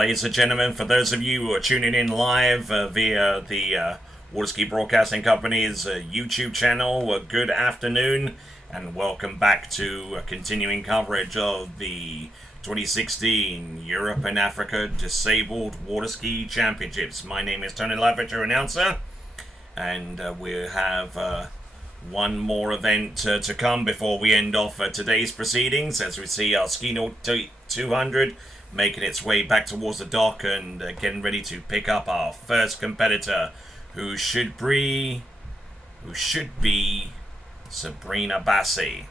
ladies and gentlemen, for those of you who are tuning in live via the Waterski Broadcasting Company's YouTube channel, good afternoon, and welcome back to continuing coverage of the 2016 Europe and Africa Disabled Waterski Championships. My name is Tony Lavert, your announcer, and we have one more event to come before we end off today's proceedings, as we see our Ski Naught 200 making its way back towards the dock and getting ready to pick up our first competitor, who should be Sabrina Bassi.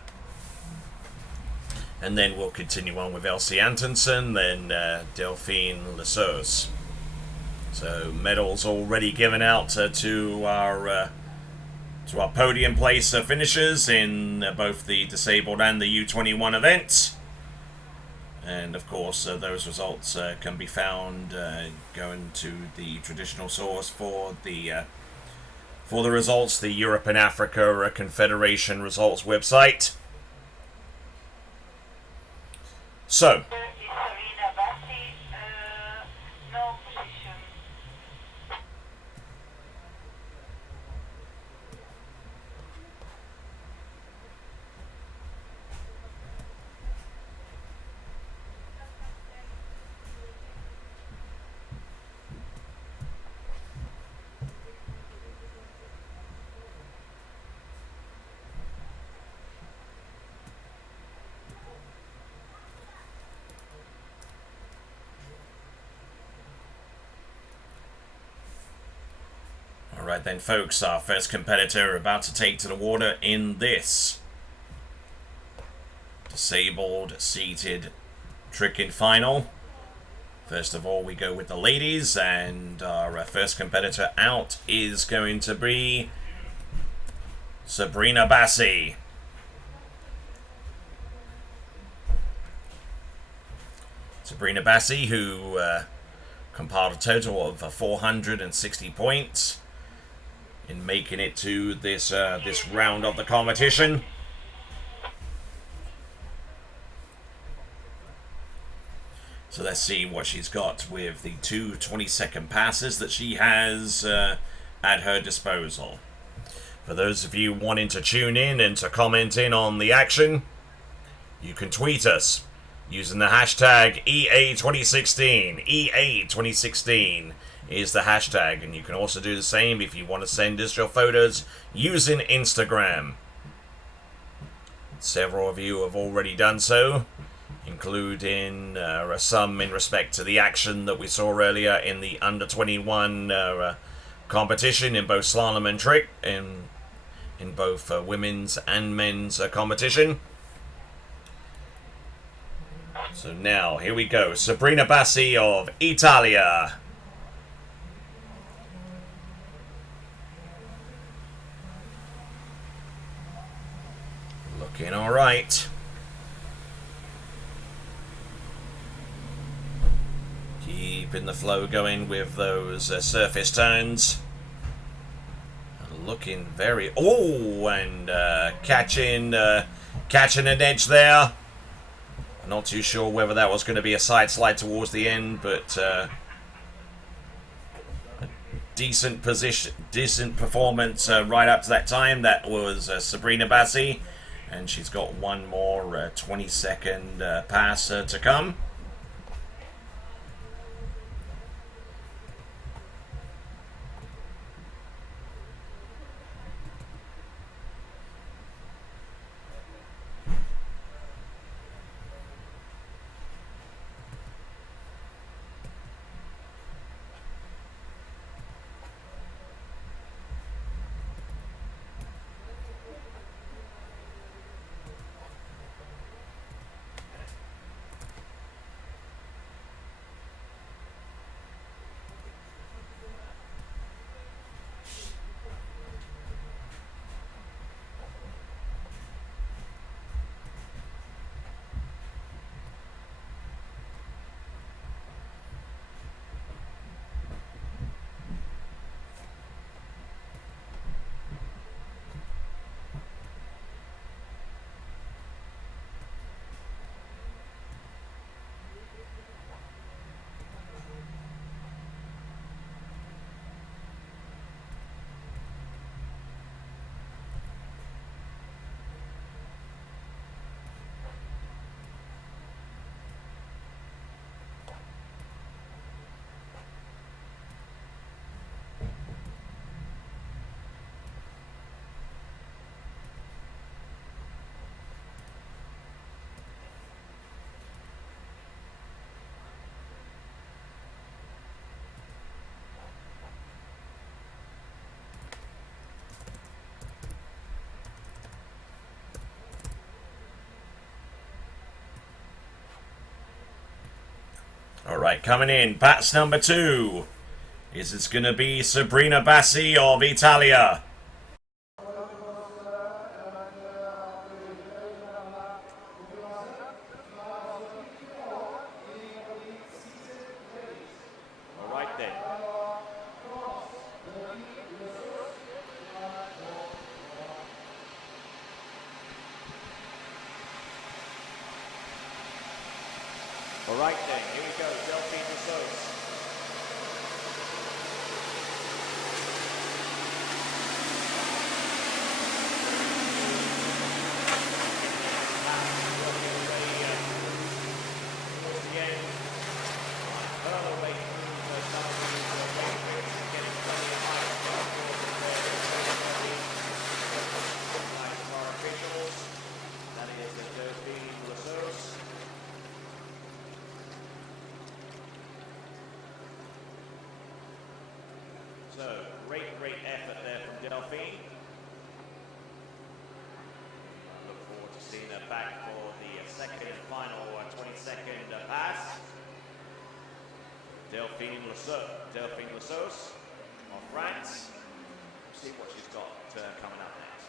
And then we'll continue on with Elsie Antonsen, then Delphine Lessos. So medals already given out to our podium place finishers in both the disabled and the U21 events. And of course, those results can be found going to the traditional source for the results, the Europe and Africa Confederation results website. So, alright then folks, our first competitor about to take to the water in this disabled seated trick-in final. First of all, we go with the ladies, and our first competitor out is going to be Sabrina Bassi. Sabrina Bassi, who compiled a total of 460 points in making it to this round of the competition. So let's see what she's got with the two 20-second passes that she has at her disposal. For those of you wanting to tune in and to comment in on the action, you can tweet us using the hashtag EA2016. EA2016 is the hashtag, and you can also do the same if you want to send us your photos using Instagram. Several of you have already done so, including some in respect to the action that we saw earlier in the under 21 competition in both slalom and trick, in both women's and men's competition. So now, here we go. Sabrina Bassi of Italia. Looking all right. Keeping the flow going with those surface turns. Looking very... Oh, and catching an edge there. I'm not too sure whether that was going to be a side slide towards the end, but a decent performance right up to that time. That was Sabrina Bassi, and she's got one more 20-second pass to come. All right, coming in, Pats number 2. Is it going to be Sabrina Bassi of Italia? All right then. All right then, here we go, Delphine Rousseau. So, great effort there from Delphine. Look forward to seeing her back for the second and final 20-second pass. Delphine Rousseau of France. We'll see what she's got coming up next.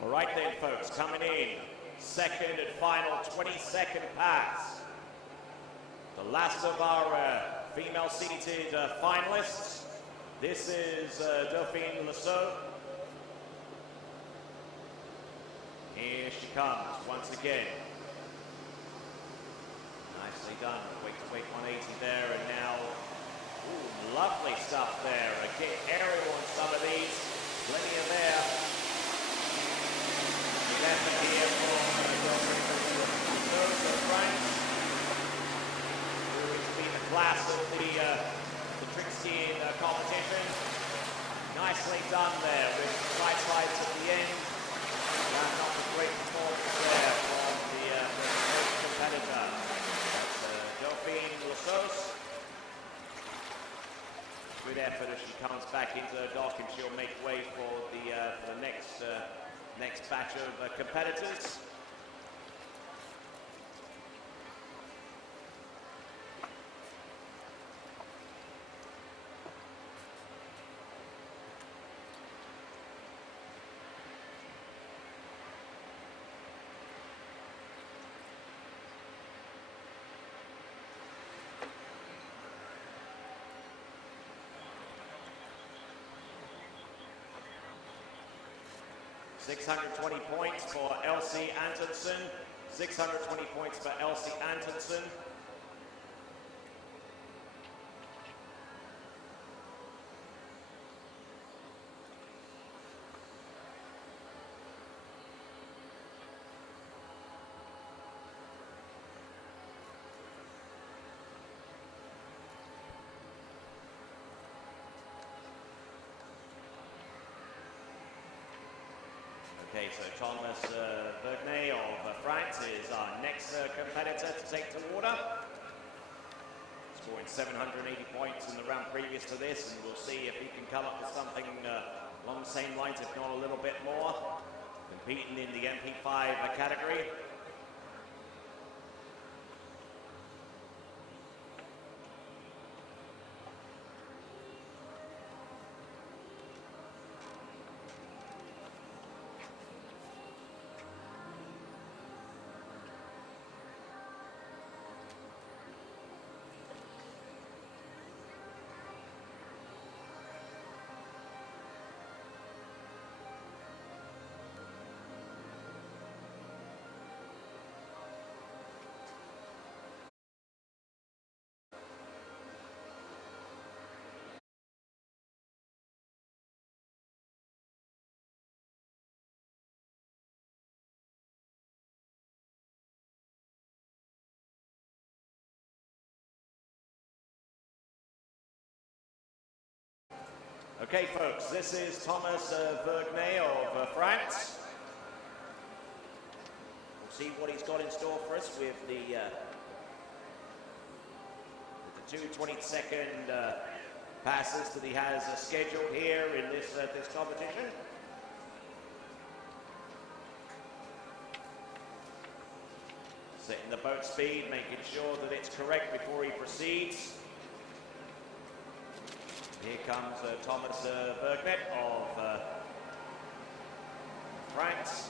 All right then, folks, coming in, second and final 20-second pass. The last of our female-seated finalists. This is Delphine Rousseau. Here she comes once again. Nicely done, weight 180 there, and now, ooh, lovely stuff there. Again, aerial on some of these, plenty of there. Effort here from Rousseau, France, who has been the class of the trick skiing competition. Nicely done there with right sides at the end. Not a great performance there from the competitor. That's Delphine Rousseau. Good effort as she comes back into her dock, and she'll make way for the next batch of competitors. $620 points for Elsie Antonsen. 620 points for Elsie Antonsen. Okay, so Thomas Vergnay of France is our next competitor to take to water. Scoring 780 points in the round previous to this, and we'll see if he can come up with something along the same lines, if not a little bit more. Competing in the MP5 category. Okay, folks, this is Thomas Vergne of France. We'll see what he's got in store for us with the 2:22 passes that he has scheduled here in this competition. Setting the boat speed, making sure that it's correct before he proceeds. Here comes Thomas Bergnet of France.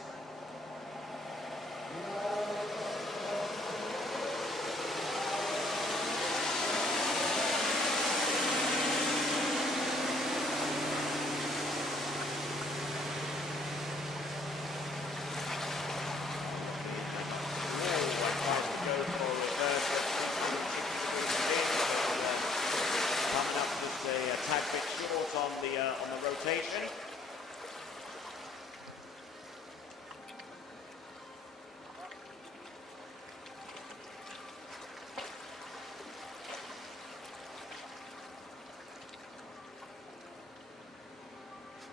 Coming up just a tad bit short on the rotation.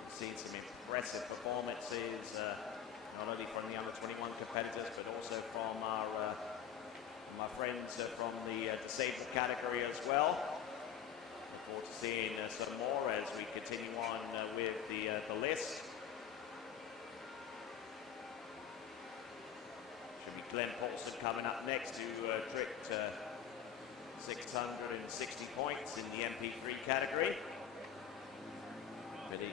We've seen some impressive performances, not only from the under-21 competitors, but also from my friends from the disabled category as well. Look forward to seeing some more as we continue on with the list. Should be Glenn Paulson coming up next to trick 660 points in the MP3 category. Billy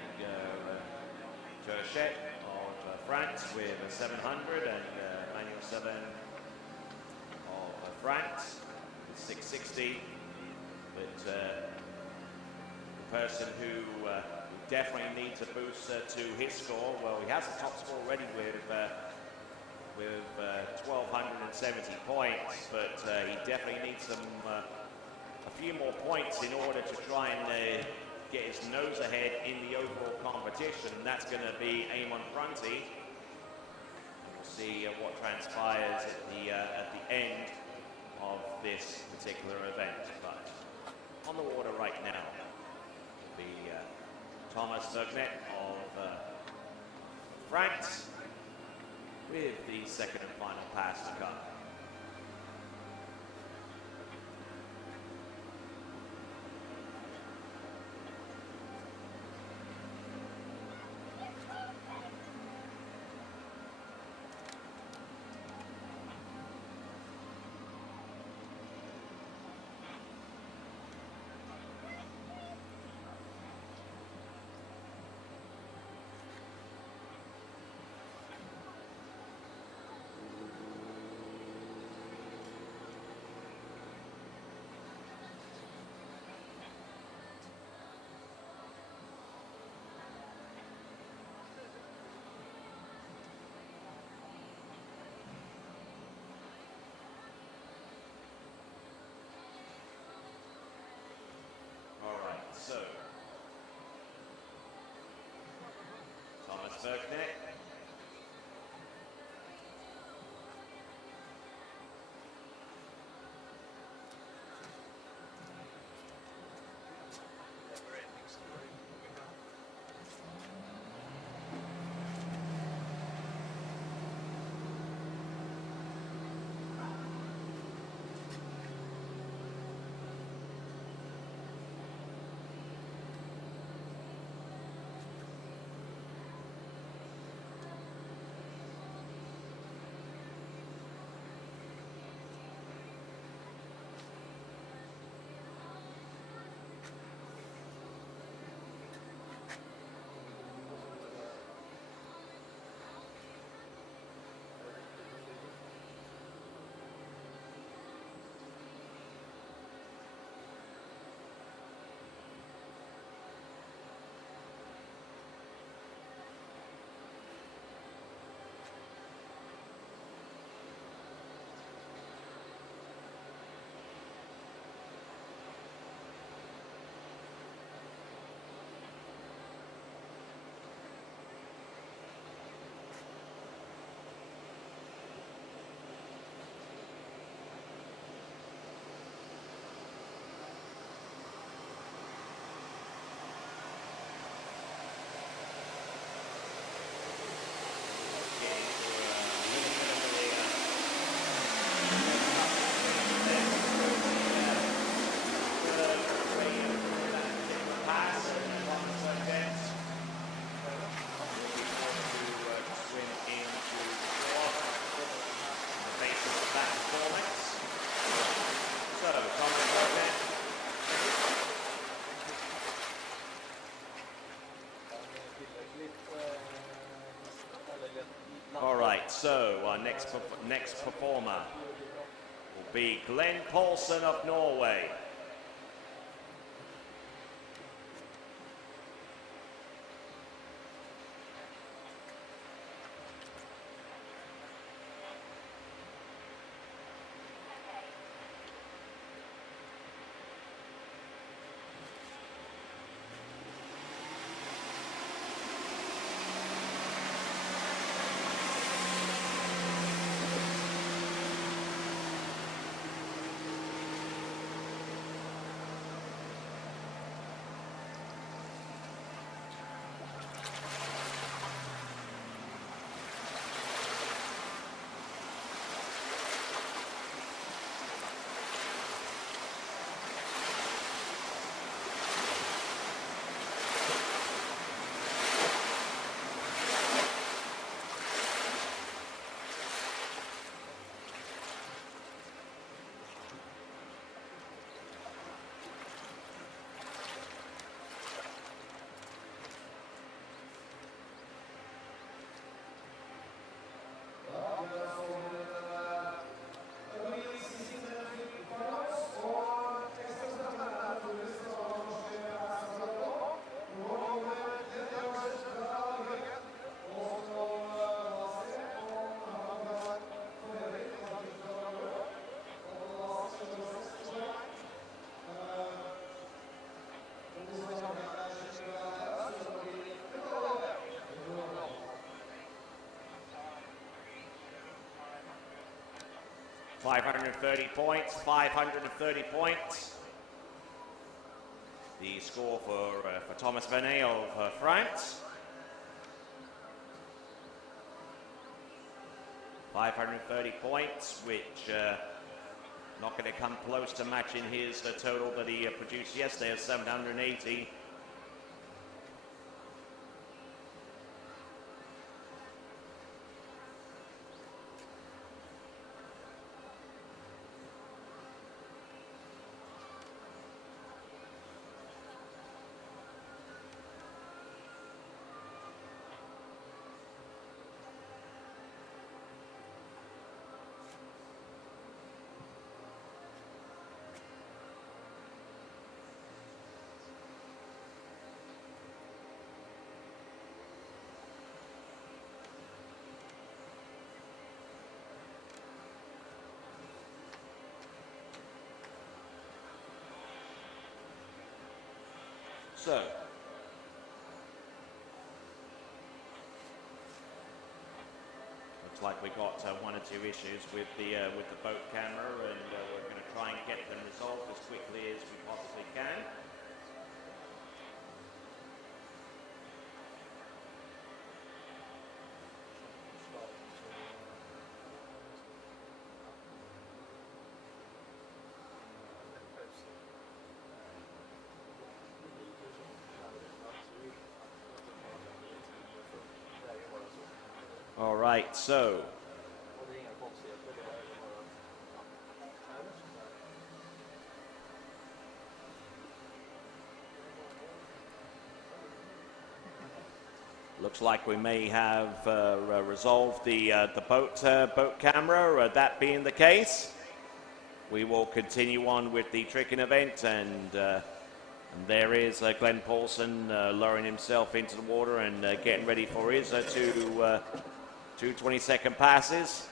Turchet of France with a 700 and Manuel Seven of France with 660. But the person who definitely needs a boost to his score, well, he has a top score already with 1,270 points, but he definitely needs a few more points in order to try and get his nose ahead in the overall competition, and that's going to be Eamon Prunty. We'll see what transpires at the end of this particular event. But on the water right now will be Thomas Bergnet of France with the second and final pass to come. So, Thomas Bergnet. so our next performer will be Glenn Paulsen of Norway. $530 points, 530 points. The score for Thomas Vernet of France. 530 points, which not going to come close to matching his total that he produced yesterday of 780. So, looks like we got one or two issues with the boat camera, and we're going to try and get them resolved as quickly as we possibly can. All right, so looks like we may have resolved the boat camera. That being the case, we will continue on with the tricking event, and there is Glenn Paulsen lowering himself into the water and getting ready for his two 20-second passes.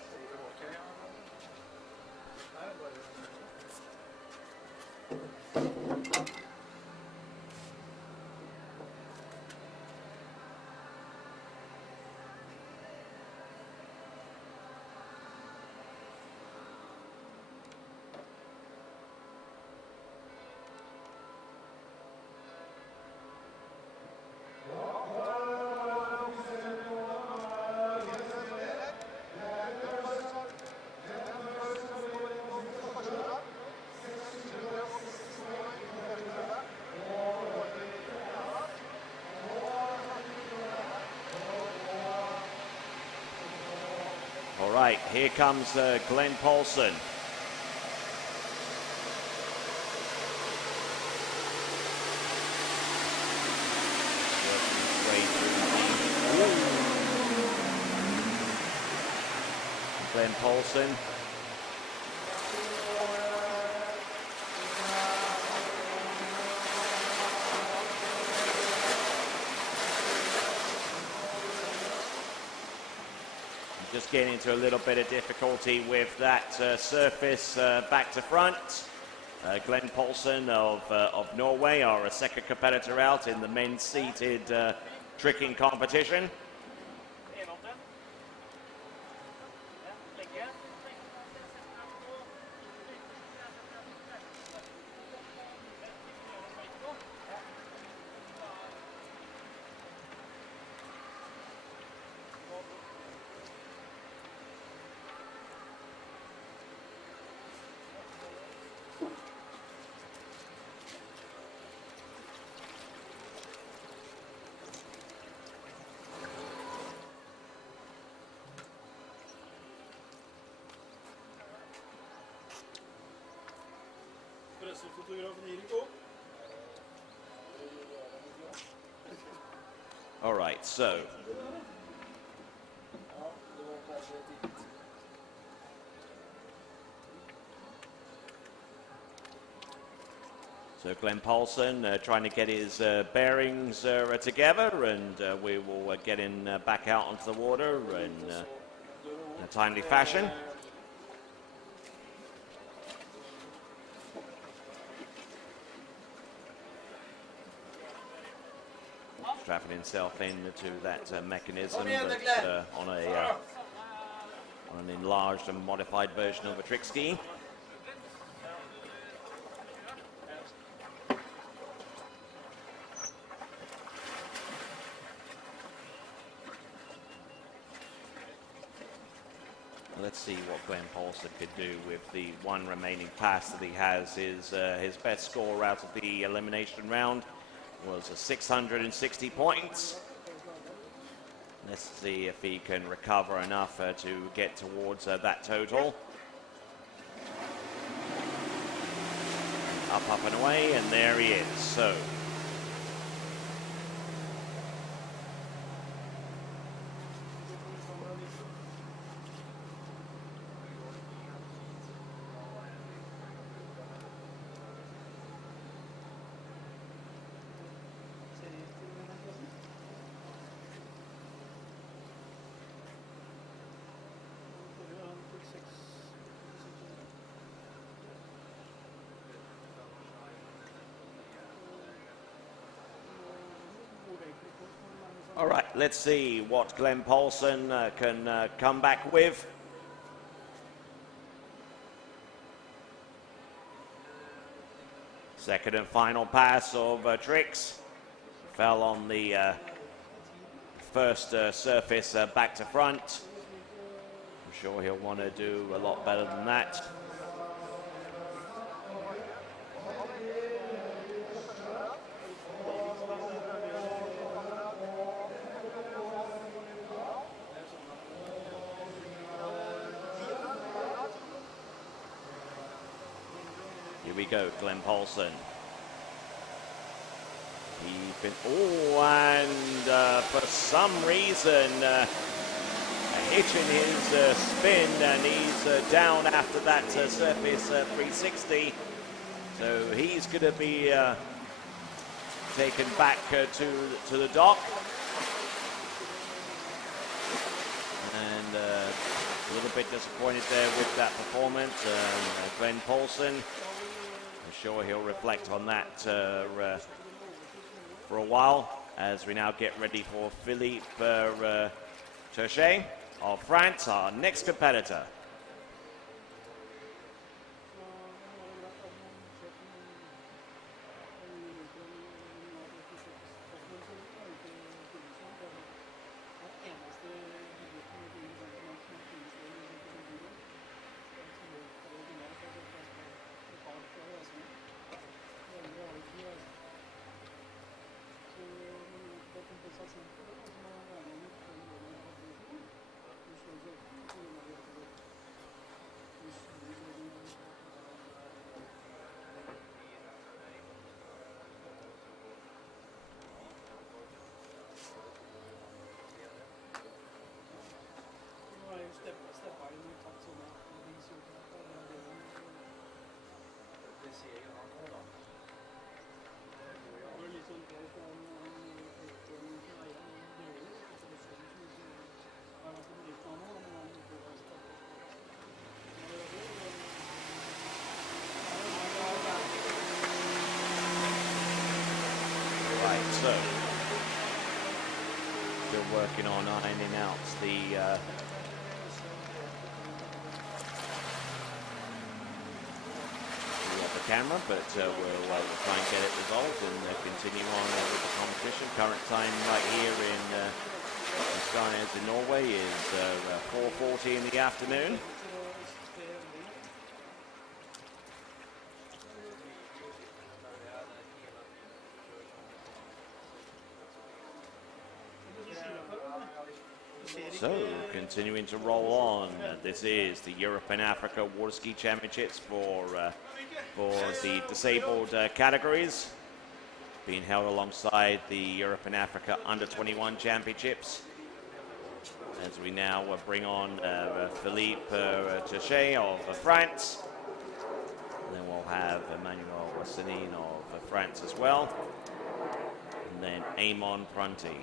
All right, here comes Glenn Paulsen. Glenn Paulson. Just getting into a little bit of difficulty with that surface back to front. Glenn Paulson of Norway, our second competitor out in the men's seated tricking competition. All right, so Glenn Paulson trying to get his bearings together, and we will get him back out onto the water in a timely fashion. Strapping himself into that mechanism, but on an enlarged and modified version of a trick ski. Let's see what Glenn Paulson could do with the one remaining pass that he has. His best score out of the elimination round was 660 points. Let's see if he can recover enough to get towards that total. Up and away, and there he is. So all right, let's see what Glenn Paulson can come back with. Second and final pass of tricks. Fell on the first surface back to front. I'm sure he'll want to do a lot better than that. Here we go, Glenn Paulson. And for some reason, a hitch in his spin, and he's down after that surface 360. So he's going to be taken back to the dock. And a little bit disappointed there with that performance. Glenn Paulson, I'm sure he'll reflect on that for a while as we now get ready for Philippe Turchet of France, our next competitor. Right, so still working on ironing out the camera, but we'll try and get it resolved and continue on with the competition. Current time right here in the skies in Norway is 4:40 in the afternoon. So, continuing to roll on. This is the Europe and Africa Water Ski Championships for the disabled categories, being held alongside the Europe and Africa Under 21 Championships. As we now bring on Philippe Tachet of France. And then we'll have Emmanuel Wassenin of France as well. And then Amon Prunty.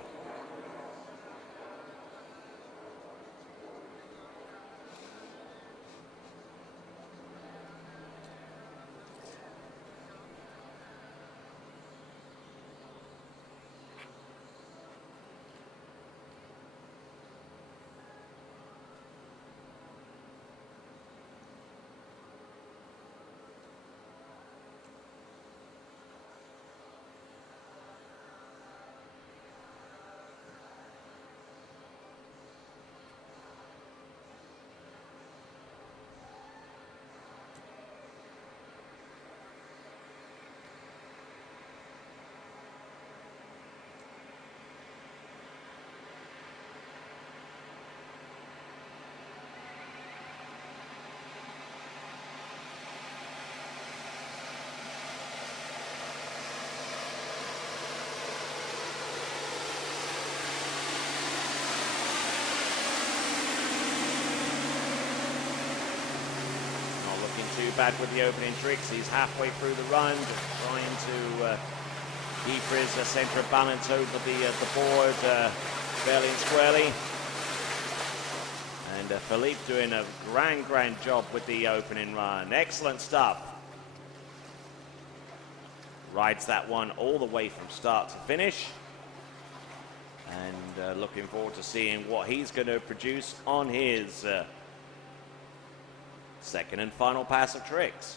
Too bad with the opening tricks. He's halfway through the run, just trying to keep his center of balance over the board fairly and squarely. And Philippe doing a grand job with the opening run. Excellent stuff. Rides that one all the way from start to finish. And looking forward to seeing what he's going to produce on his second and final pass of tricks.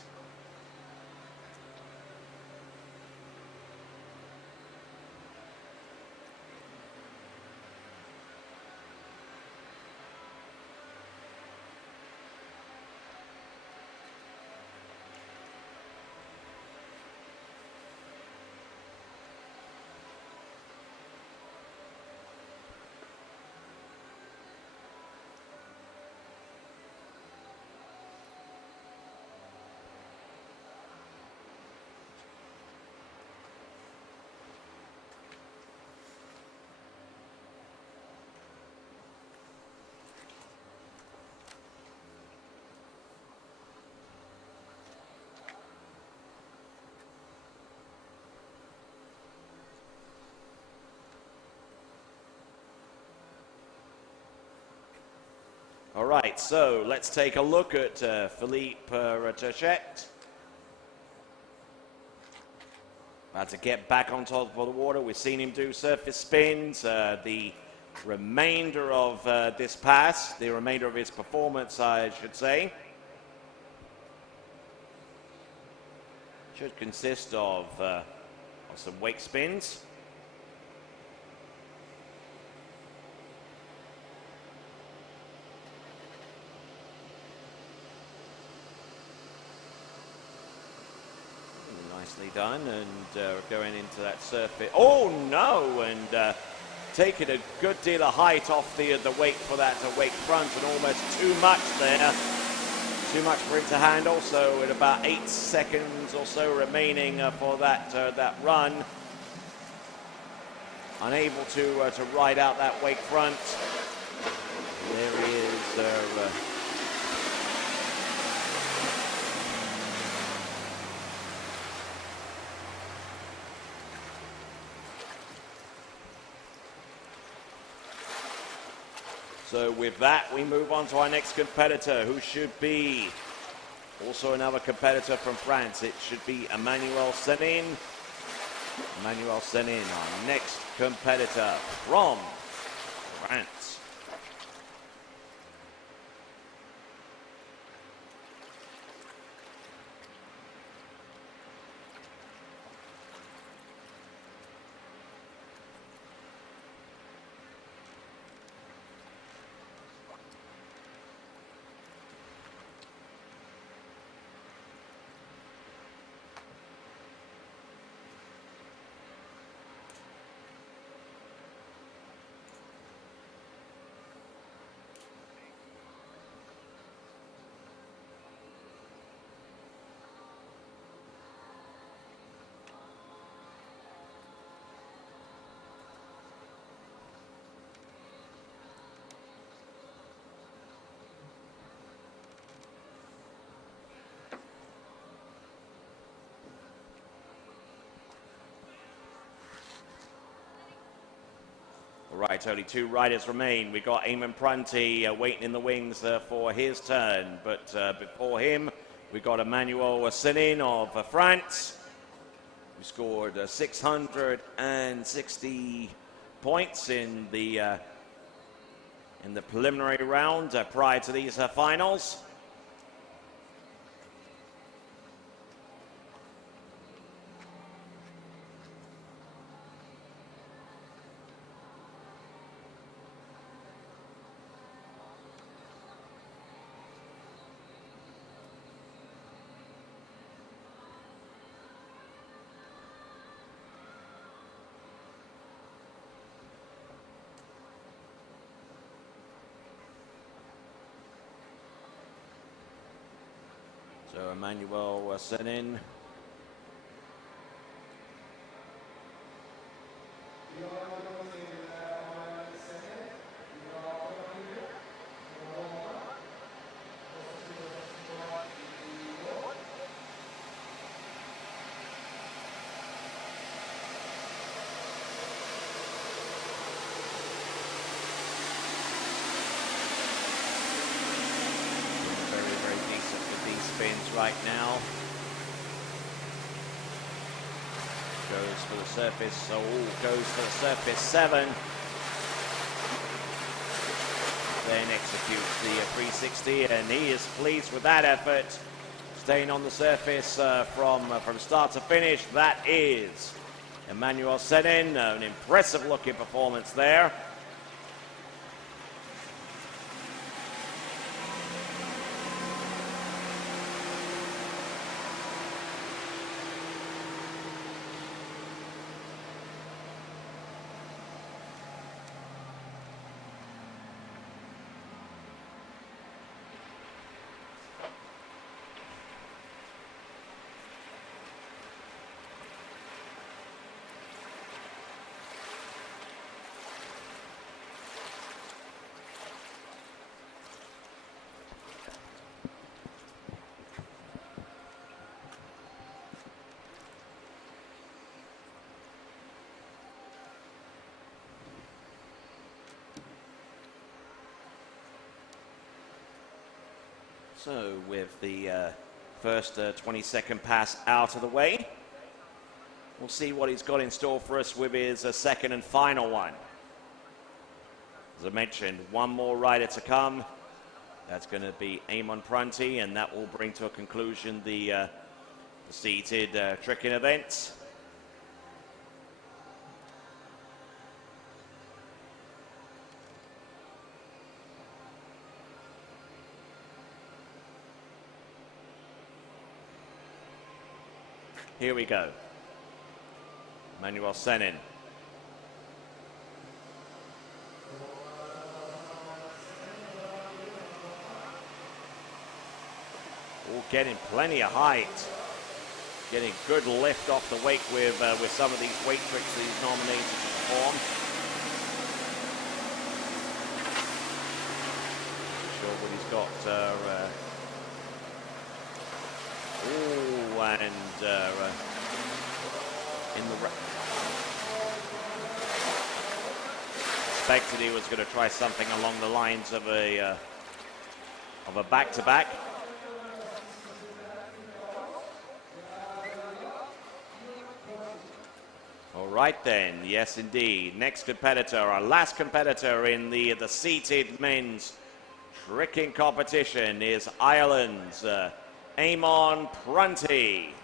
All right, so let's take a look at Philippe Tachet. About to get back on top of the water. We've seen him do surface spins. The remainder of this pass, the remainder of his performance, I should say, should consist of some wake spins. Nicely done, and going into that surface. Oh no! And taking a good deal of height off the wake for that wake front, and almost too much there. Too much for him to handle. So at about 8 seconds or so remaining for that run, unable to ride out that wake front. There he is. So with that, we move on to our next competitor, who should be also another competitor from France. It should be Emmanuel Senin. Emmanuel Senin, our next competitor from France. Right, only 2 riders remain. We got Eamon Prunty waiting in the wings for his turn. But before him, we got Emmanuel Senin of France, who scored 660 points in the preliminary round prior to these finals. So Emmanuel Senin. Right now goes for the surface, so goes for the surface 7, then executes the 360, and he is pleased with that effort, staying on the surface from start to finish. That is Emmanuel Senin, an impressive looking performance there. So with the first 20-second pass out of the way, we'll see what he's got in store for us with his second and final one. As I mentioned, one more rider to come. That's going to be Eamon Prunty, and that will bring to a conclusion the seated tricking event. Here we go. Emmanuel Senin. Getting plenty of height. Getting good lift off the wake with some of these weight tricks that he's nominated to perform. when he's got in the expected he was going to try something along the lines of a back-to-back. All right then, yes indeed. Next competitor, our last competitor in the seated men's tricking competition is Ireland's Eamon Prunty.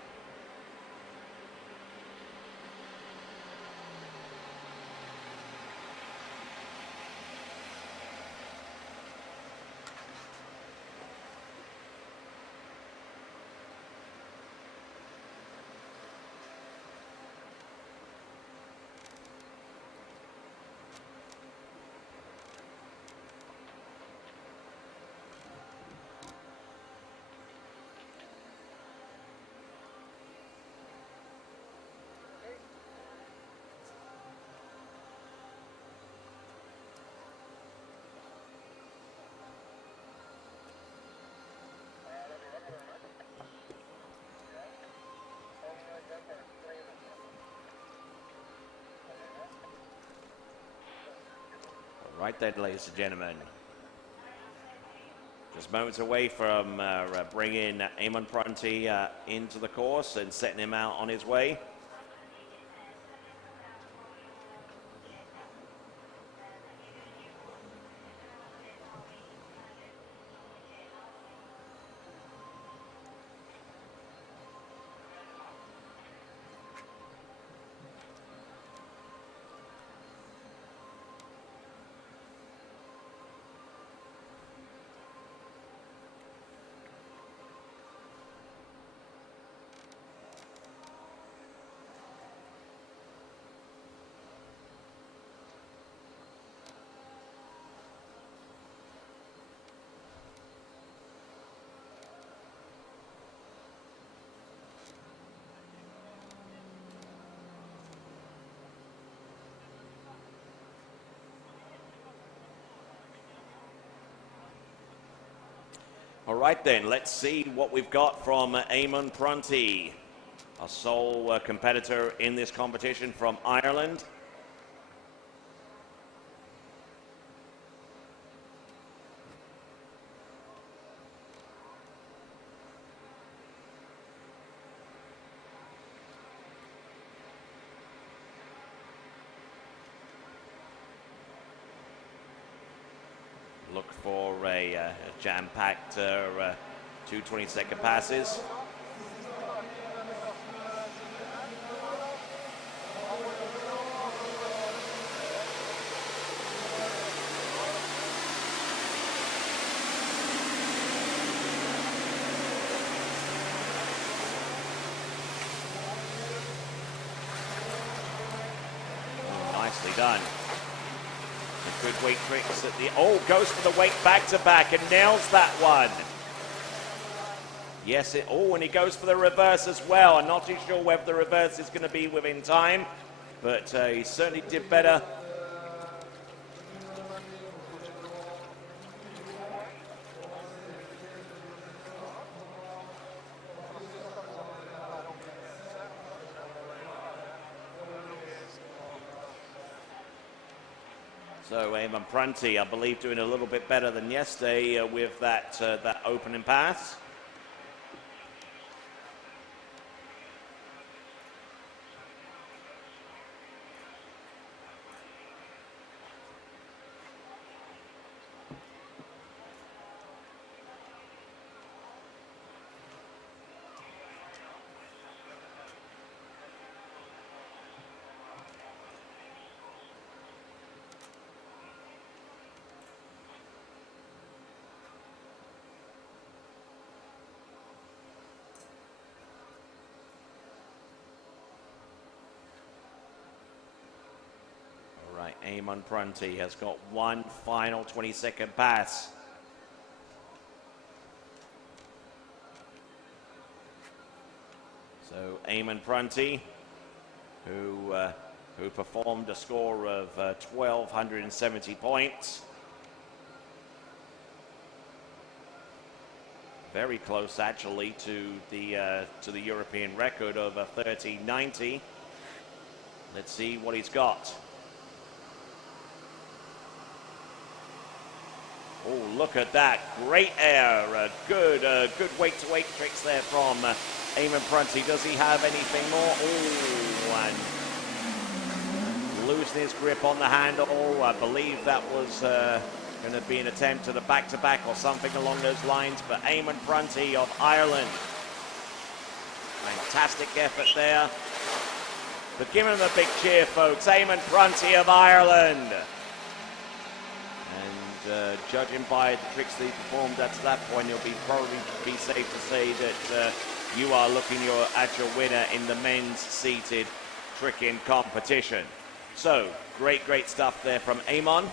Right then, ladies and gentlemen. Just moments away from bringing Eamon Prunty into the course and setting him out on his way. All right then, let's see what we've got from Eamon Prunty, a sole competitor in this competition from Ireland. Look for a jam-packed 2 20-second passes. Oh, nicely done. Good weight tricks at the, goes for the weight back to back and nails that one. Yes, and he goes for the reverse as well. I'm not too sure whether the reverse is going to be within time, but he certainly did better. So Eamon Prunty, I believe, doing a little bit better than yesterday with that opening pass. Eamon Prunty has got one final 20-second pass. So Eamon Prunty, who performed a score of 1,270 points. Very close actually to the European record of 13.90. Let's see what he's got. Oh, look at that. Great air. Good weight-to-weight tricks there from Eamon Prunty. Does he have anything more? Oh, and losing his grip on the handle. I believe that was going to be an attempt at a back-to-back or something along those lines. But Eamon Prunty of Ireland. Fantastic effort there. But give him a big cheer, folks. Eamon Prunty of Ireland. Judging by the tricks that he performed up to that point, you'll probably be safe to say that you are looking at your winner in the men's seated tricking competition. So, great stuff there from Eamon.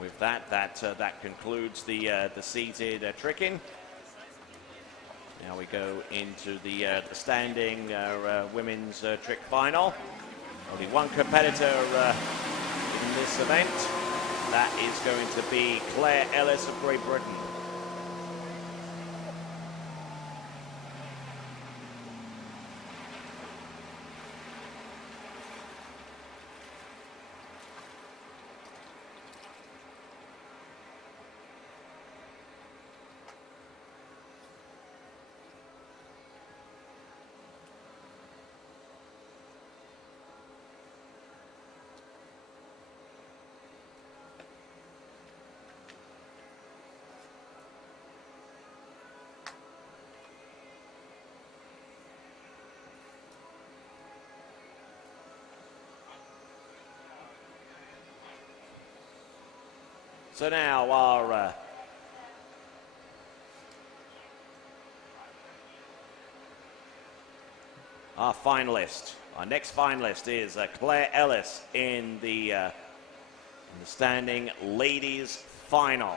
With that concludes the seated tricking. Now we go into the standing women's trick final. Only one competitor in this event. That is going to be Claire Ellis of Great Britain. So now our finalist, our next finalist is Claire Ellis in the standing ladies final.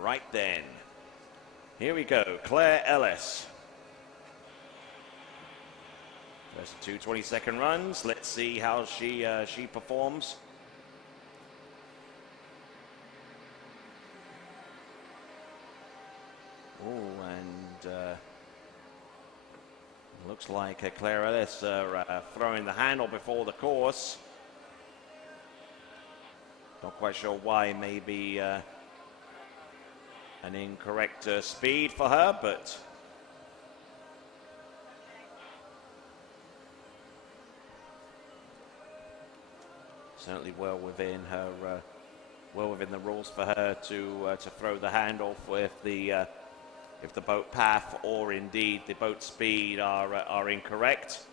Right then, here we go, Claire Ellis. First two 20-second runs. Let's see how she performs. Oh, and looks like Claire Ellis throwing the handle before the course. Not quite sure why, maybe an incorrect speed for her, but certainly well within the rules for her to throw the handle if the boat path or indeed the boat speed are incorrect.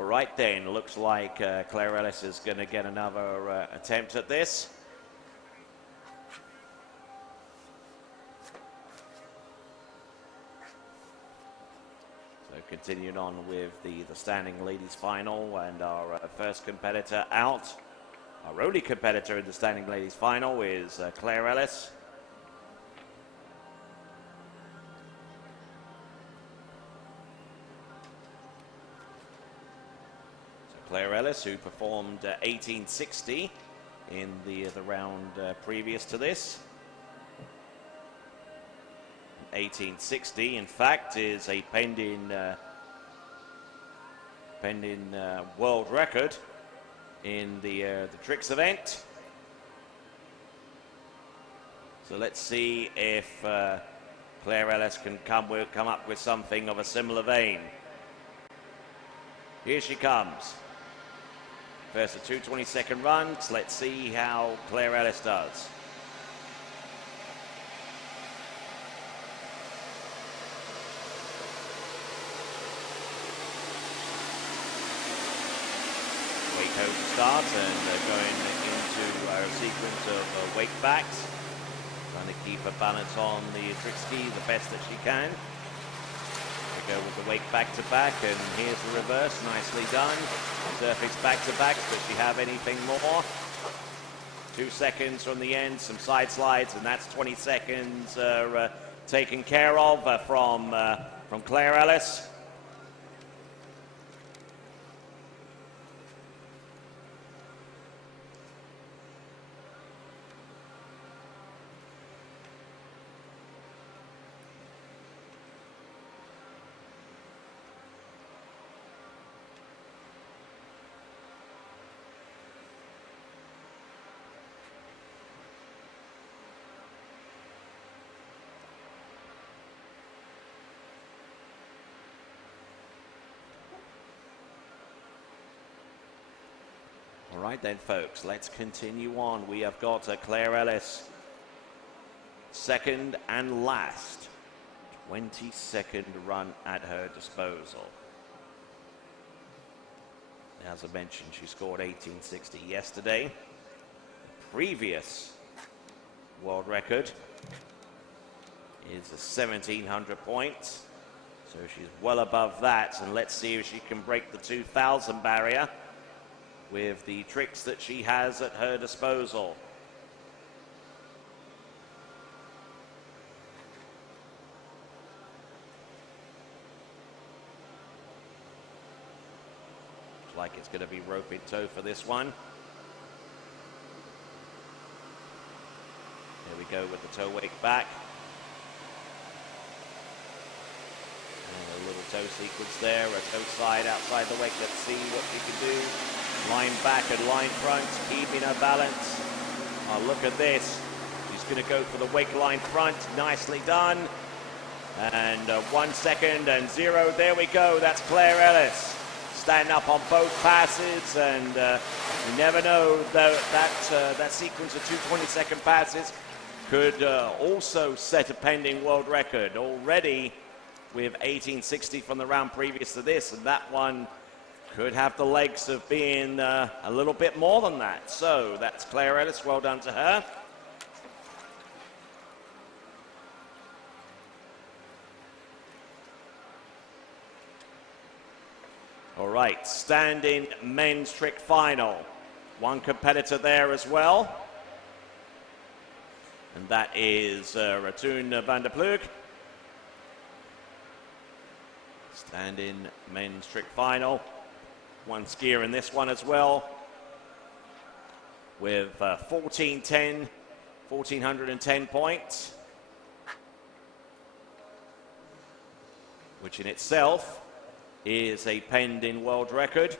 All right then, looks like Claire Ellis is going to get another attempt at this. So continuing on with the standing ladies final, and our first competitor out, our only competitor in the standing ladies final is Claire Ellis. Claire Ellis, who performed 1860 in the round previous to this. 1860, in fact, is a pending world record in the tricks event. So let's see if Claire Ellis can come up with something of a similar vein. Here she comes. First of 2 20-second runs. Let's see how Claire Ellis does. Wake over starts and going into our sequence of wake backs. Trying to keep her balance on the trick ski the best that she can. Go with the wake back to back, and here's the reverse, nicely done. Surface back to back, does she have anything more? 2 seconds from the end, some side slides, and that's 20 seconds taken care of from Claire Ellis. All right then, folks, let's continue on. We have got Claire Ellis, second and last. 20-second run at her disposal. As I mentioned, she scored 1860 yesterday. Previous world record is 1,700 points. So she's well above that. And let's see if she can break the 2,000 barrier with the tricks that she has at her disposal. Looks like it's going to be rope in tow for this one. Here we go with the toe wake back. And a little toe sequence there, a toe slide outside the wake. Let's see what she can do. Line back and line front, keeping her balance. Oh, look at this. She's going to go for the wake line front. Nicely done. And 1 second and 0. There we go. That's Claire Ellis. Standing up on both passes. And you never know that sequence of 2 20-second passes could also set a pending world record. Already with 1860 from the round previous to this. And that one could have the legs of being a little bit more than that. So that's Claire Ellis. Well done to her. All right, standing men's trick final. One competitor there as well. And that is Ratoon van der Ploeg. Standing men's trick final. One skier in this one as well, with 1,410 points, which in itself is a pending world record.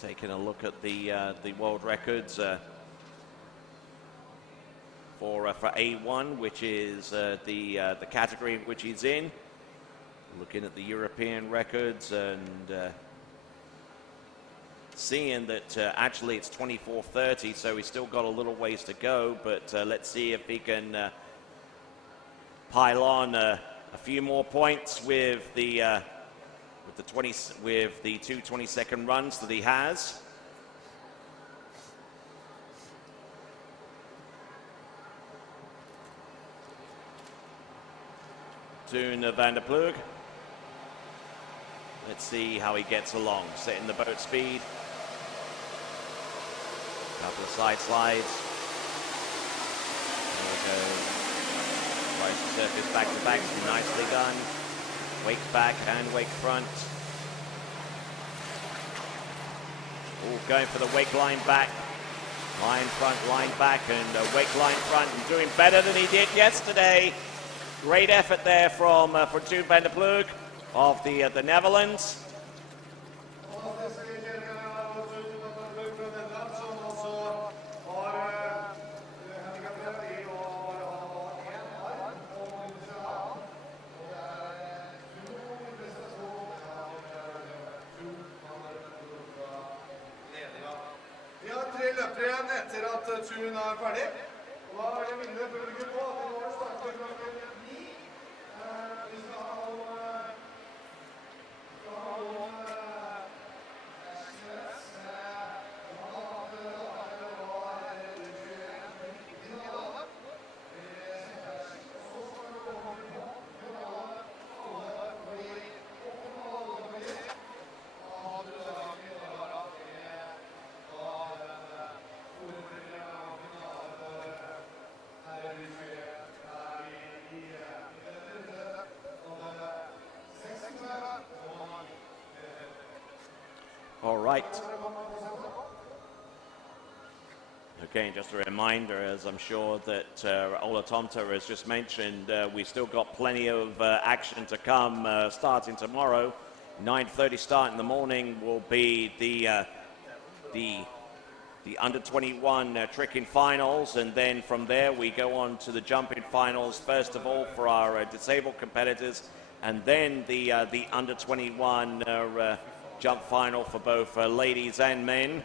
Taking a look at the world records for A1, which is the category in which he's in. Looking at the European records, and seeing that actually it's 24:30, so he's still got a little ways to go, but let's see if he can pile on a few more points with the 2 20-second runs that he has. Toon van der Ploeg. Let's see how he gets along. Setting the boat speed. Couple of side slides. There we go. Tries to surface back to back. Nicely done. Wake back and wake front. Oh, going for the wake line back. Line front, line back, and wake line front. And doing better than he did yesterday. Great effort there from Toon van der Ploeg of the Netherlands. Vi har 3 løpere igjen etter at turen er ferdig. Og da er det minne publikum på at vi nå starter klokken 9. Vi skal ha noen All right. Again, just a reminder, as I'm sure that Ola Tomta has just mentioned, we've still got plenty of action to come starting tomorrow. 9:30 start in the morning will be the under 21 tricking finals, and then from there we go on to the jumping finals first of all for our disabled competitors, and then the under 21 jump final for both ladies and men.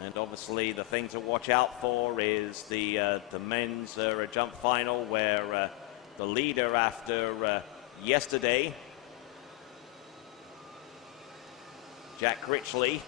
And obviously the thing to watch out for is the men's jump final, where the leader after yesterday, Jack Critchley,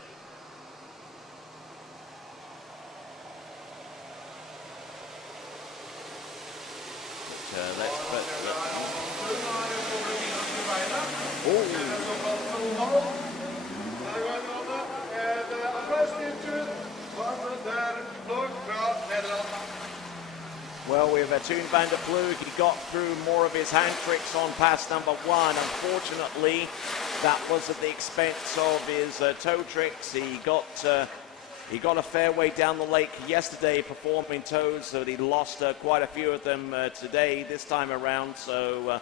well, with Toon van der Ploeg, he got through more of his hand tricks on pass number 1. Unfortunately, that was at the expense of his toe tricks. He got a fair way down the lake yesterday performing toes, so he lost quite a few of them today, this time around. So,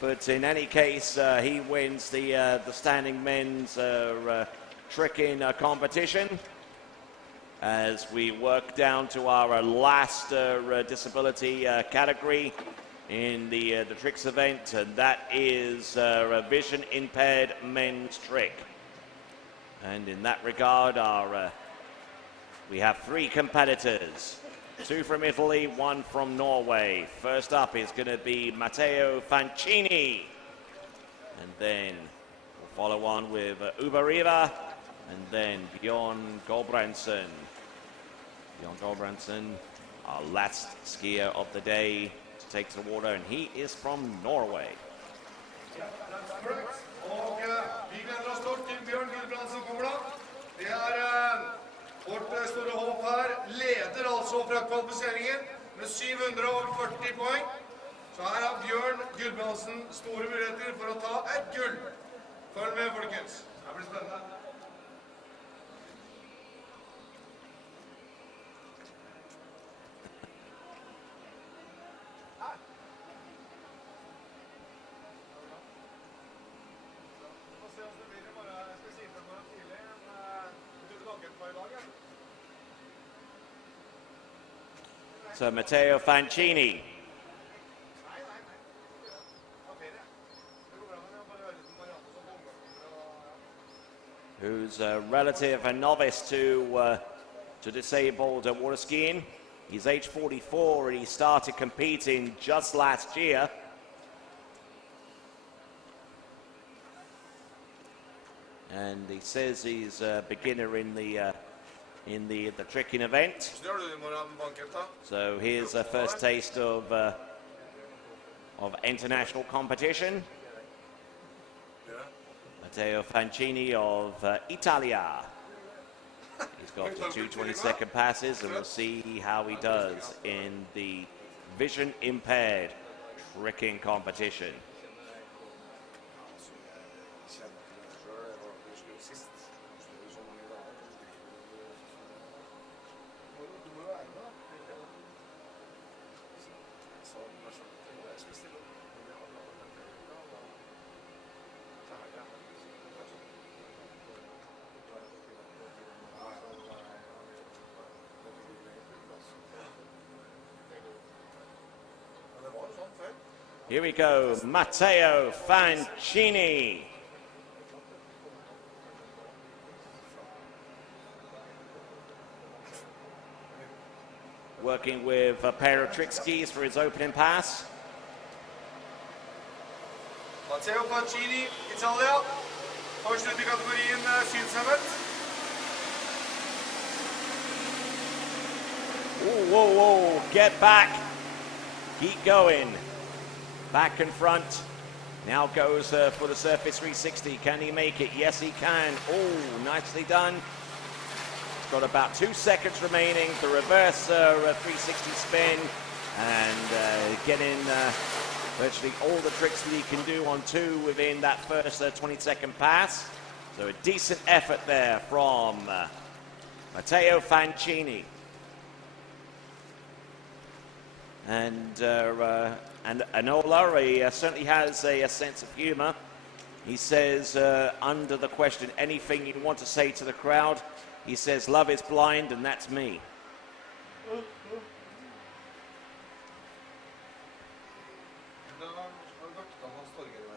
but in any case, he wins the standing men's tricking competition. As we work down to our last disability category in the tricks event, and that is a vision impaired men's trick. And in that regard, we have 3 competitors, 2 from Italy, 1 from Norway. First up is going to be Matteo Fancini, and then we'll follow on with Uber Riva, and then Bjorn Gulbrandsen. Bjorn Gulbrandsen, our last skier of the day to take to the water, and he is from Norway. Ja, that's correct. Og vi gleder oss stort til Bjørn Gulbrandsen kommer da. Det vårt store håp her, leder altså fra kvalifiseringen med 740 poeng. Så her har Bjørn Gulbrandsen store muligheter for å ta et gull. Følg med, folkens. Det blir spennende. So Matteo Fancini. who's a relative and novice to disabled water skiing. He's age 44 and he started competing just last year. And he says he's a beginner in the tricking event. So here's a first taste of international competition. Matteo Fancini of Italia. He's got the 2 22nd passes, and we'll see how he does in the vision impaired tricking competition. Here we go, Matteo Fancini. Working with a pair of trick skis for his opening pass. Matteo Fancini, Italia. Først ut i kategorien synshemmet. Whoa, whoa, get back. Keep going. Back and front. Now goes for the surface 360. Can he make it? Yes, he can. Oh, nicely done. He's got about 2 seconds remaining. The reverse 360 spin and getting virtually all the tricks that he can do on 2 within that first 20-second pass. So a decent effort there from Matteo Fancini. And Anola, he certainly has a sense of humor. He says, under the question, anything you want to say to the crowd? He says, love is blind, and that's me.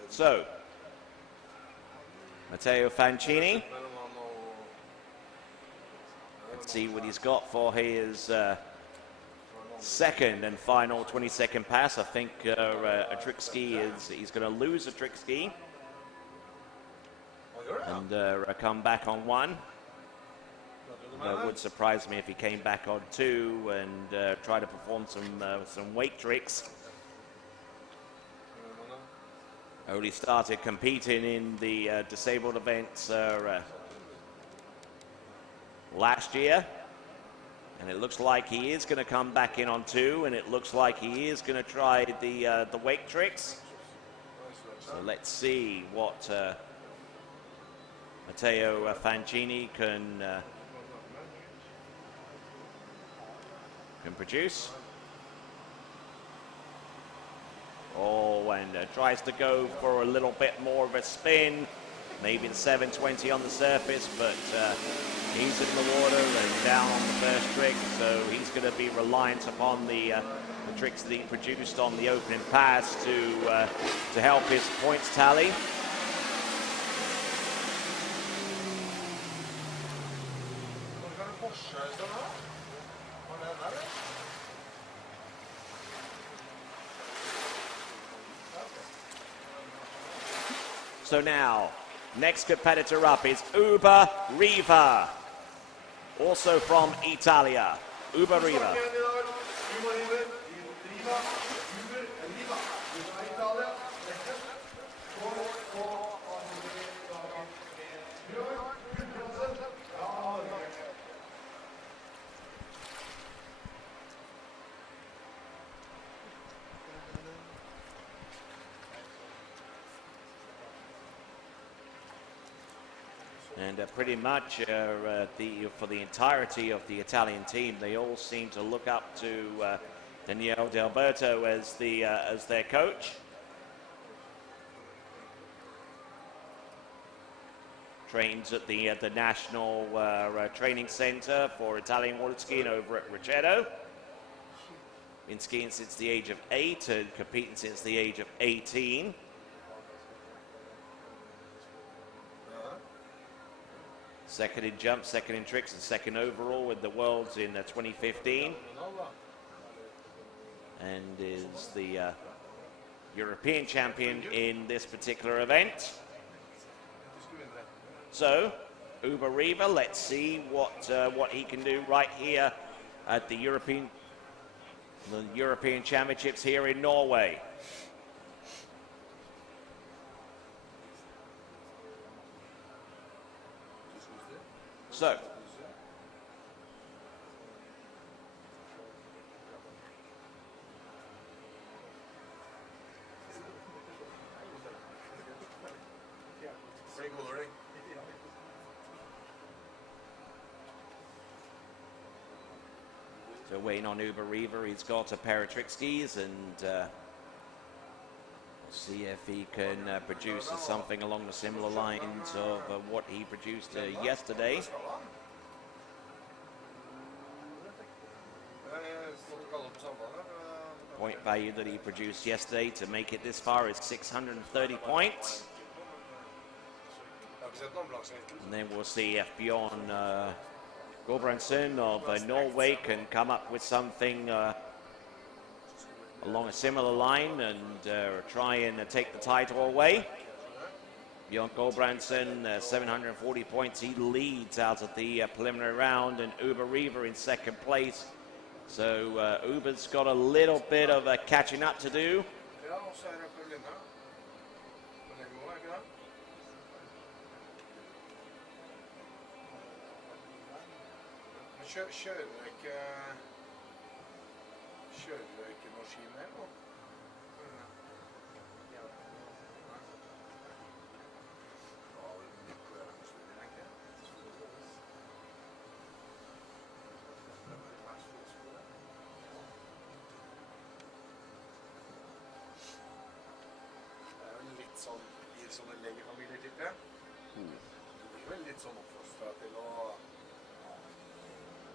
So, Matteo Fancini. Let's see what he's got for his second and final 20-second pass. I think a trick ski he's going to lose a trick ski and come back on 1. It would surprise me if he came back on 2 and try to perform some wake tricks. Only started competing in the disabled events last year. And it looks like he is going to come back in on 2, and it looks like he is going to try the wake tricks. So let's see what Matteo Fancini can produce. Oh, and tries to go for a little bit more of a spin, maybe the 720 on the surface, but he's in the water and down on the first trick, so he's going to be reliant upon the tricks that he produced on the opening pass to help his points tally. So now, next competitor up is Uber Riva, also from Italia. Uber Riva. And pretty much for the entirety of the Italian team, they all seem to look up to Daniele D'Alberto as their coach. Trains at the National Training Center for Italian water skiing over at Rocchetto. Been skiing since the age of 8 and competing since the age of 18. Second in jump, second in tricks, and second overall with the Worlds in 2015. And is the European champion in this particular event. So, Uber Riva, let's see what he can do right here at the European Championships here in Norway. So, so waiting on Uber Riva, he's got a pair of trick skis, and see if he can produce something along the similar lines of what he produced yesterday. Point value that he produced yesterday to make it this far is 630 points. And then we'll see if Bjorn Gulbrandsen of Norway can come up with something along a similar line and try and take the title away. Bjorn Gulbrandsen, 740 points. He leads out of the preliminary round, and Uber Riva in second place. So Uber's got a little bit of catching up to do.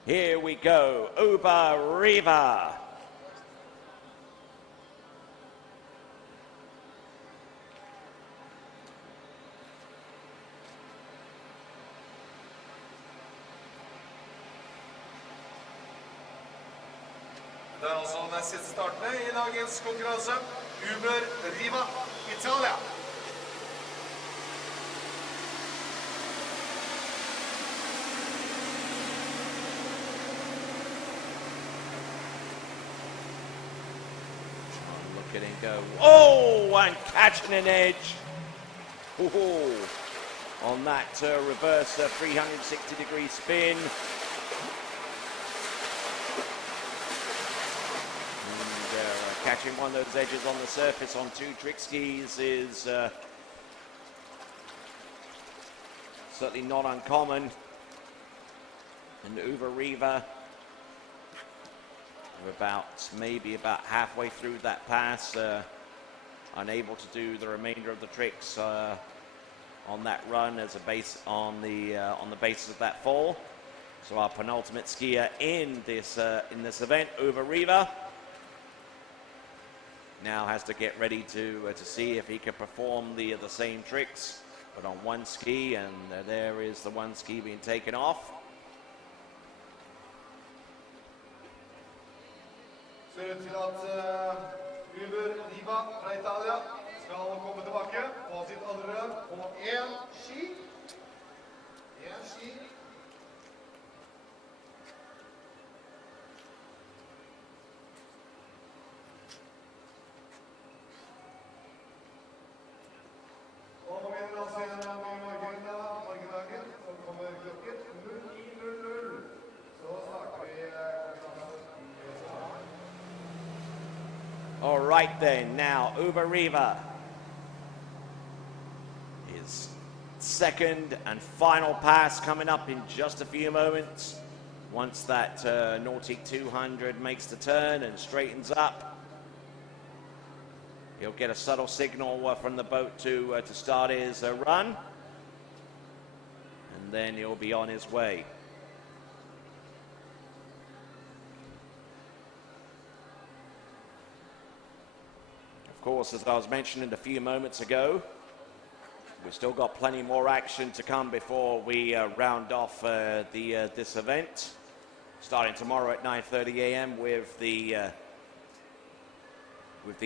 Here we go, Uber Riva. Det altså den siste startene I dagens konkurranse. Uber Riva, Italia. Look at him go. Oh, and catching an edge. Ooh, on that reverse 360-degree spin. Catching one of those edges on the surface on two trick skis is certainly not uncommon. And Uber Riva, maybe about halfway through that pass, unable to do the remainder of the tricks on that run as a base on the basis of that fall. So our penultimate skier in this event, Uber Riva, now has to get ready to see if he can perform the same tricks, but on one ski, and there is the one ski being taken off. Ser ut til at Uber Riva fra Italia skal komme tilbake på sitt andre på en ski. All right then, now Uber Riva, his second and final pass coming up in just a few moments. Once that Nautic 200 makes the turn and straightens up, he'll get a subtle signal from the boat to start his run, and then he'll be on his way. Of course, as I was mentioning a few moments ago, We've still got plenty more action to come before we round off this event. Starting tomorrow at 9:30 a.m. with the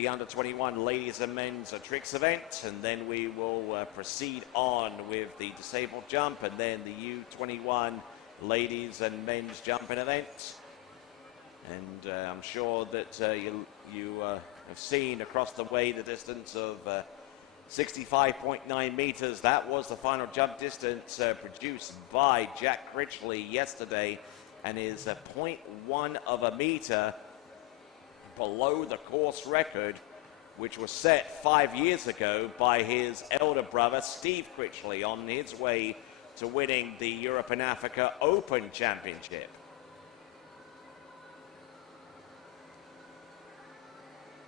under 21 ladies and men's tricks event, and then we will proceed on with the disabled jump, and then the U21 ladies and men's jumping event. And I'm sure that you have seen across the way the distance of 65.9 meters. That was the final jump distance produced by Jack Critchley yesterday, and is 0.1 of a meter below the course record, which was set 5 years ago by his elder brother Steve Critchley on his way to winning the Europe and Africa Open Championship.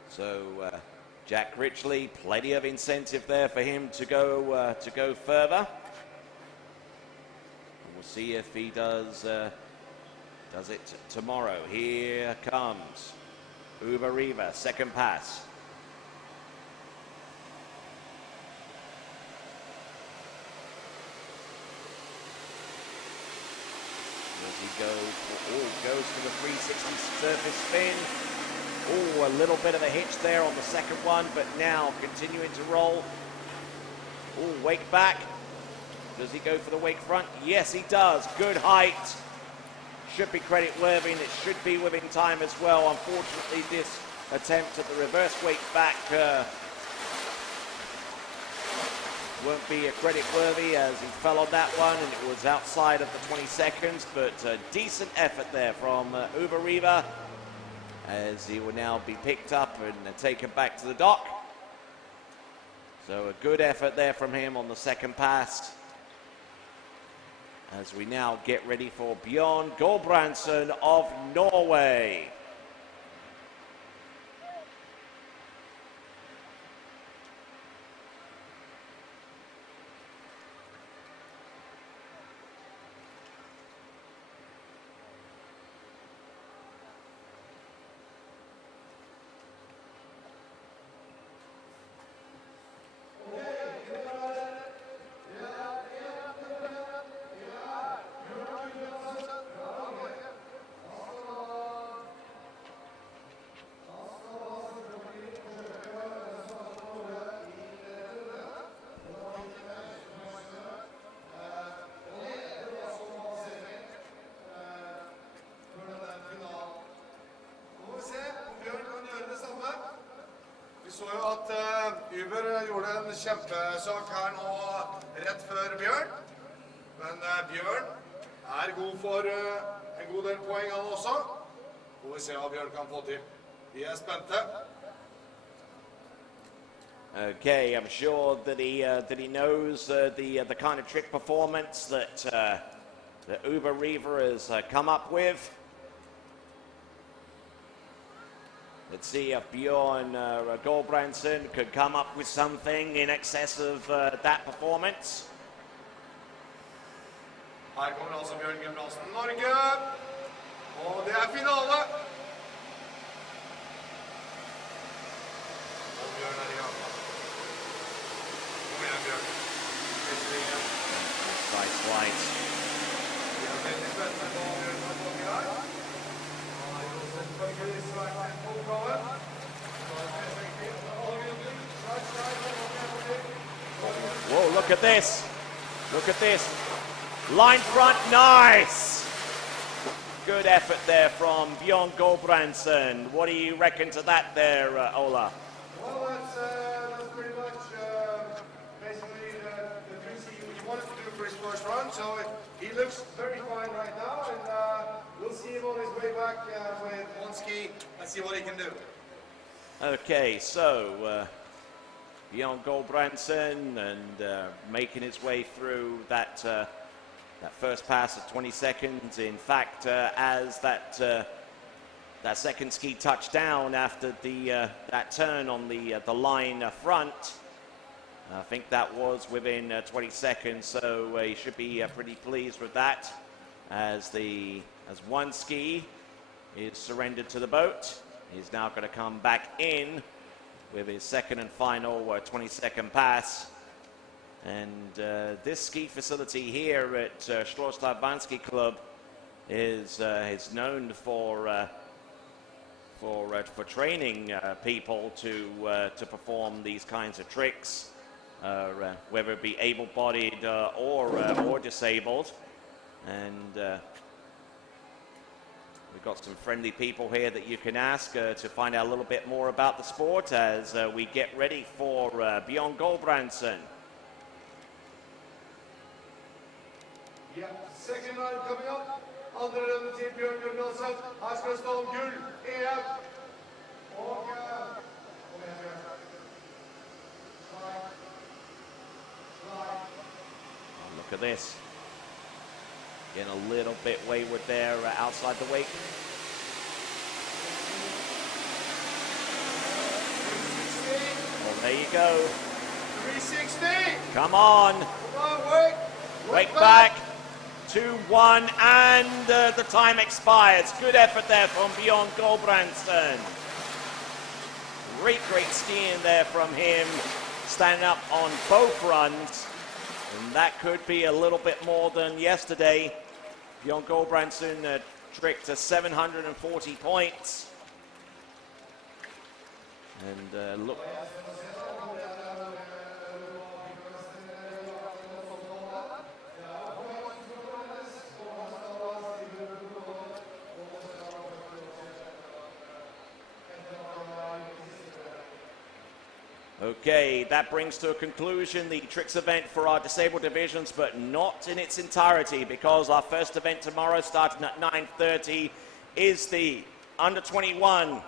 So Jack Critchley, plenty of incentive there for him to go further. And we'll see if he does it tomorrow. Here comes Uber Riva, second pass. As he goes for the 360 surface spin. Oh, a little bit of a hitch there on the second one, but now continuing to roll. Oh, wake back. Does he go for the wake front? Yes, he does. Good height. Should be credit worthy, and it should be within time as well. Unfortunately, this attempt at the reverse wake back won't be credit worthy, as he fell on that one and it was outside of the 20 seconds, but a decent effort there from Uber Riva, as he will now be picked up and taken back to the dock. So a good effort there from him on the second pass, as we now get ready for Bjorn Gulbrandsen of Norway. Uber gjorde en kjempesak her nå rett før Bjørn, men Bjørn god for en god del poeng han også. Får vi se hva Bjørn kan få til. Vi spente. Okay, I'm sure that he knows the kind of trick performance that Uber Riva has come up with. Let's see if Bjorn Gulbrandsen could come up with something in excess of that performance. Her kommer altså Bjørn Gulbrandsen, Norge, og det finale. Og Bjørn I gang. Kom igjen, Bjørn. Side slides. Vi veldig spennende på Bjørn som kommer her. Han jo selvfølgelig svært en god oppgave. Whoa, look at this. Look at this. Line front, nice. Good effort there from Bjorn Gulbrandsen. What do you reckon to that there, Ola? Well, that's pretty much basically the things he wanted to do for his first run. So he looks very fine right now, and we'll see him on his way back with one ski and see what he can do. Okay, so Bjorn Gulbrandsen and making his way through that first pass at 20 seconds. In fact, as that second ski touched down after that turn on the line front, I think that was within 20 seconds. So he should be pretty pleased with that, as one ski is surrendered to the boat. He's now going to come back in with his second and final 20-second pass. And this ski facility here at Schloss Club is known for training people to perform these kinds of tricks, whether it be able-bodied or disabled. And we've got some friendly people here that you can ask to find out a little bit more about the sport as we get ready for Bjorn Gulbrandsen. Ja, second round coming up. Andre runde til Bjørn Gulbrandsen. Her skal det stå om gull, EM. Og look at this. Getting a little bit wayward there outside the wake. Well, there you go. 360. Come on. Come on, wake. Wake back. 2-1, and the time expires. Good effort there from Bjorn Gulbrandsen. Great skiing there from him, standing up on both runs. And that could be a little bit more than yesterday. Bjorn Gulbrandsen tricked to 740 points. And look. Okay, that brings to a conclusion the tricks event for our disabled divisions, but not in its entirety, because our first event tomorrow, starting at 9:30, is the under 21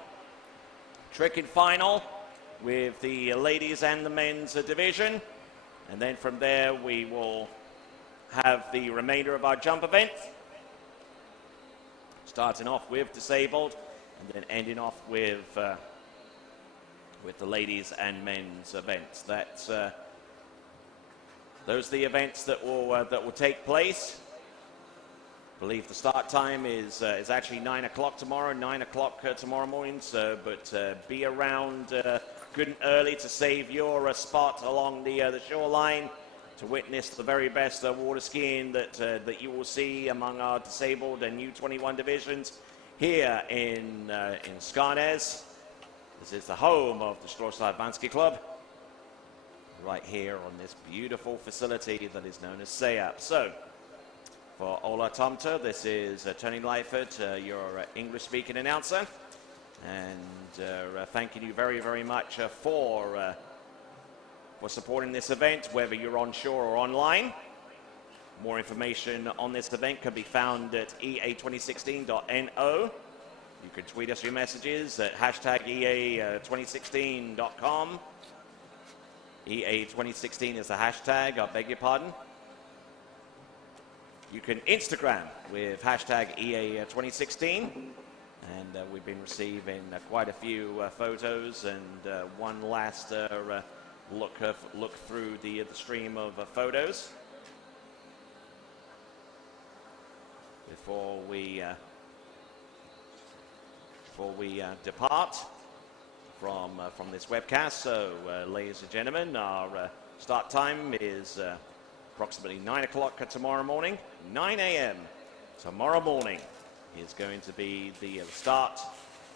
tricking final with the ladies and the men's division. And then from there, we will have the remainder of our jump event, starting off with disabled and then ending off with the ladies and men's events. Those are the events that will take place. I believe the start time is actually 9 o'clock tomorrow, 9 o'clock tomorrow morning. But be around good and early to save your spot along the shoreline to witness the very best water skiing that you will see among our disabled and U21 divisions here in Skarnes. This is the home of the Schloss Club, right here on this beautiful facility that is known as SEAP. So, for Ola Tomter, this is Tony Lightfoot, your English-speaking announcer, and thanking you very, very much for supporting this event, whether you're on shore or online. More information on this event can be found at ea2016.no. You can tweet us your messages at hashtag EA2016.com. EA2016 is the hashtag, I beg your pardon. You can Instagram with hashtag EA2016. And we've been receiving quite a few photos and one last look through the stream of photos before we depart from this webcast. So, ladies and gentlemen, our start time is approximately 9 o'clock tomorrow morning. 9 a.m. tomorrow morning is going to be the start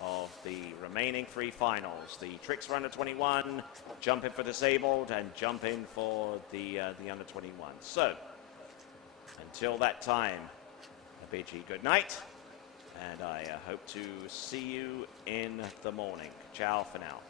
of the remaining three finals. The tricks for under 21, jumping for disabled, and jumping for the under 21. So, until that time, I bid you good night. And I hope to see you in the morning. Ciao for now.